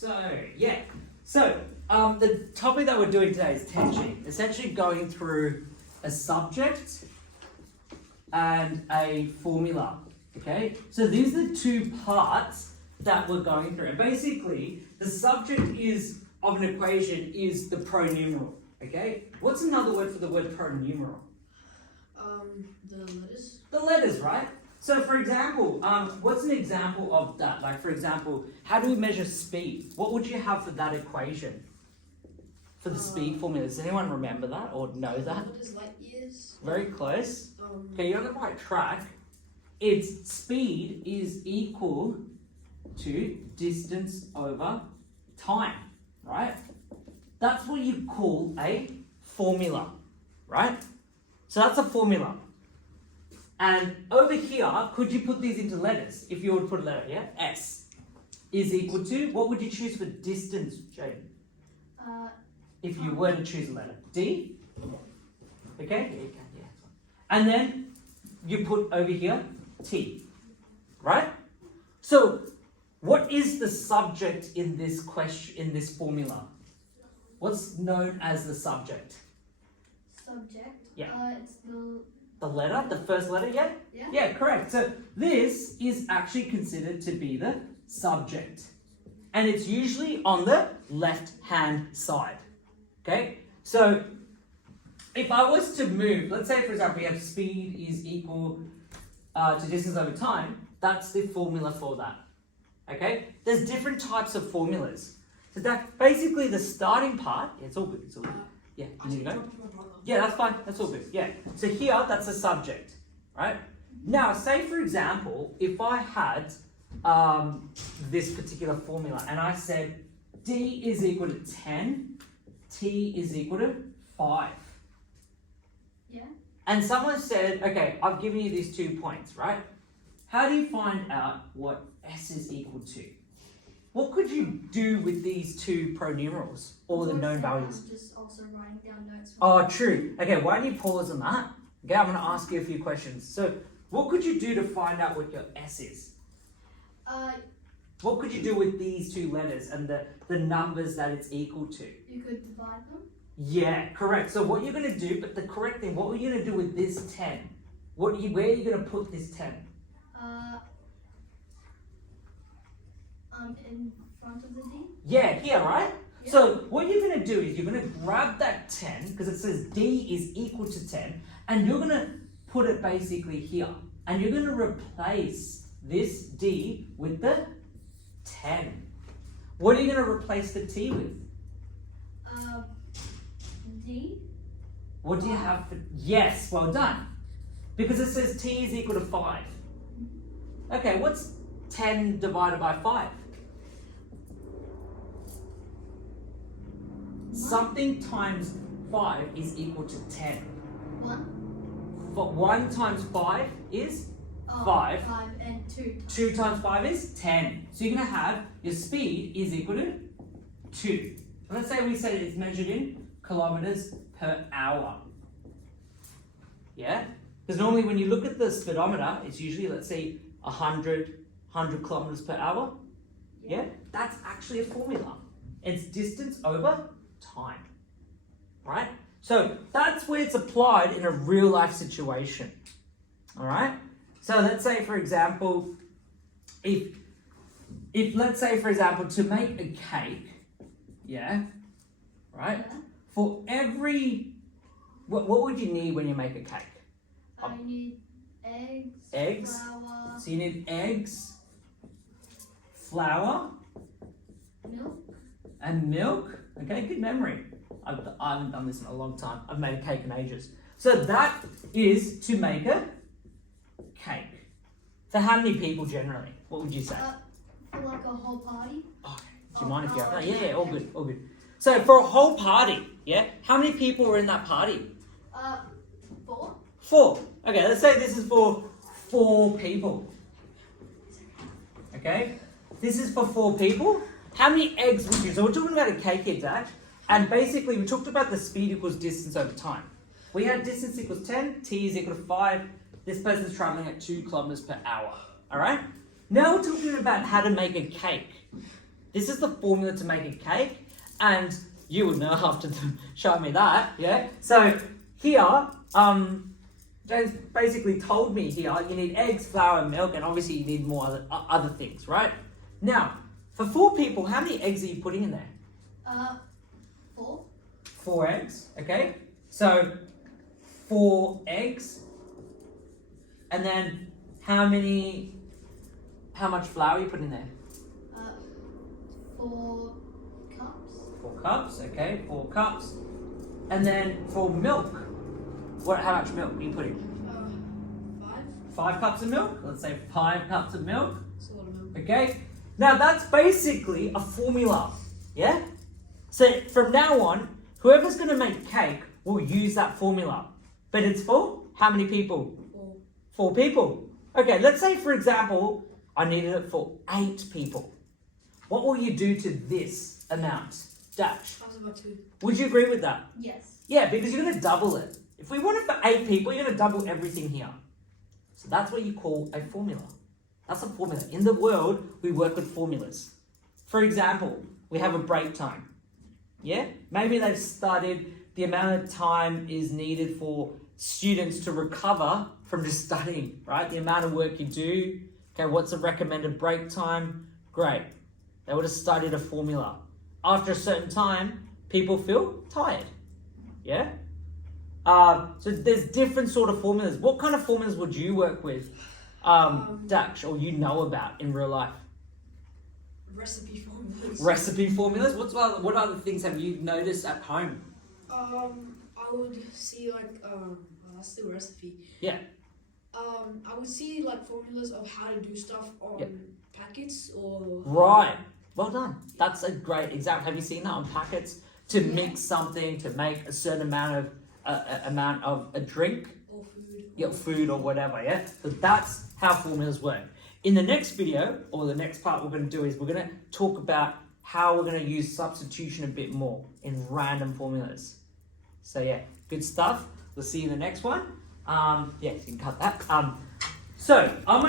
The topic that we're doing today is tension. Essentially going through a subject and a formula. Okay, so these are the two parts that we're going through. And basically, the subject is of an equation is the pronumeral. Okay, what's another word for the word pronumeral? The letters. The letters, right? So, for example, what's an example of that? Like, for example, how do we measure speed? What would you have for that equation? For the speed formula, does anyone remember that or know that? What is light years? Very close. Okay, you're on the right track. It's speed is equal to distance over time, right? That's what you call a formula, right? So that's a formula. And over here, could you put these into letters? If you were to put a letter here, S is equal to, what would you choose for distance, Jane? If you were to choose a letter, D? Okay? Yeah, you can, yeah. And then you put over here, T, right? So, what is the subject in this question, in this formula? What's known as the subject? Subject? Yeah. It's the letter, the first letter, yeah? Yeah. Yeah, correct. So this is actually considered to be the subject. And it's usually on the left-hand side. Okay? So if I was to move, let's say for example, we have speed is equal to distance over time, that's the formula for that. Okay? There's different types of formulas. So that basically the starting part, yeah, it's all good, it's all good. Yeah, you need to go? Yeah, that's fine. That's all good. Yeah. So here, that's the subject, right? Now, say for example, if I had this particular formula and I said D is equal to 10, T is equal to 5. Yeah. And someone said, okay, I've given you these 2 points, right? How do you find out what S is equal to? What could you do with these two pronumerals, or the known values? Just also writing down notes. Oh, true. Okay, why don't you pause on that? Okay, I'm going to ask you a few questions. So, what could you do to find out what your S is? What could you do with these two letters and the numbers that it's equal to? You could divide them. Yeah, correct. So what you're going to do, but the correct thing, what are you going to do with this 10? Where are you going to put this 10? In front of the D? Yeah, here, right? Yeah. So what you're going to do is you're going to grab that 10, because it says D is equal to 10, and you're going to put it basically here. And you're going to replace this D with the 10. What are you going to replace the T with? D? What do you have for... Yes, well done. Because it says T is equal to 5. Okay, what's 10 divided by 5? Something times 5 is equal to 10. 1? But 1 times 5 is 5. 5 and 2. 2 times 5 is 10. So you're going to have your speed is equal to 2. Let's say we said it's measured in kilometers per hour. Yeah? Because normally when you look at the speedometer, it's usually, let's say, 100 kilometers per hour. Yeah? That's actually a formula. It's distance over time. Right? So that's where it's applied in a real life situation. Alright? So let's say for example, if let's say for example to make a cake, yeah, right? Yeah. For every, what would you need when you make a cake? You need eggs, Eggs. flour, So you need eggs, flour, milk. and milk. Okay, good memory. I haven't done this in a long time. I've made a cake in ages. So that is to make a cake. For how many people generally? What would you say? For like a whole party. Okay. Do you mind if you have that? Yeah, all good, all good. So for a whole party, yeah, how many people were in that party? 4. 4. Okay, let's say this is for 4 people. Okay, this is for 4 people. How many eggs would you? So we're talking about a cake here, Dad. And basically we talked about the speed equals distance over time. We had distance equals 10, T is equal to 5. This person's traveling at 2 kilometers per hour. All right. Now we're talking about how to make a cake. This is the formula to make a cake, and you would know after showing me that, yeah? So here, James basically told me here, you need eggs, flour, milk, and obviously you need more other things, right? Now, for 4 people, how many eggs are you putting in there? 4. 4 eggs, okay? So 4 eggs, and then how much flour are you putting in there? 4 cups. 4 cups, okay, 4 cups. And then for milk, how much milk are you putting? 5. 5 cups of milk? Let's say 5 cups of milk, That's a lot of milk. okay? Now that's basically a formula, yeah? So from now on, whoever's gonna make cake will use that formula. But it's for how many people? 4 people. Okay, let's say for example, I needed it for 8 people. What will you do to this amount? Dash. I was about to. Would you agree with that? Yes. Yeah, because you're gonna double it. If we want it for 8 people, you're gonna double everything here. So that's what you call a formula. That's a formula. In the world, we work with formulas. For example, we have a break time. Yeah? Maybe they've studied the amount of time is needed for students to recover from just studying, right? The amount of work you do. Okay, what's the recommended break time? Great. They would have studied a formula. After a certain time, people feel tired. Yeah? So there's different sort of formulas. What kind of formulas would you work with, Dax, or you know about in real life? Recipe formulas. Recipe formulas? What other things have you noticed at home? I would see like that's the recipe. Yeah. I would see like formulas of how to do stuff on packets or. Right. Well done. That's a great example. Have you seen that on packets? To mix something, to make a certain amount of a drink. Or food. Yeah, food or whatever, yeah? So that's how formulas work. In the next video, or the next part we're going to do is we're going to talk about how we're going to use substitution a bit more in random formulas. So yeah, good stuff. We'll see you in the next one. Yeah, you can cut that. So I'm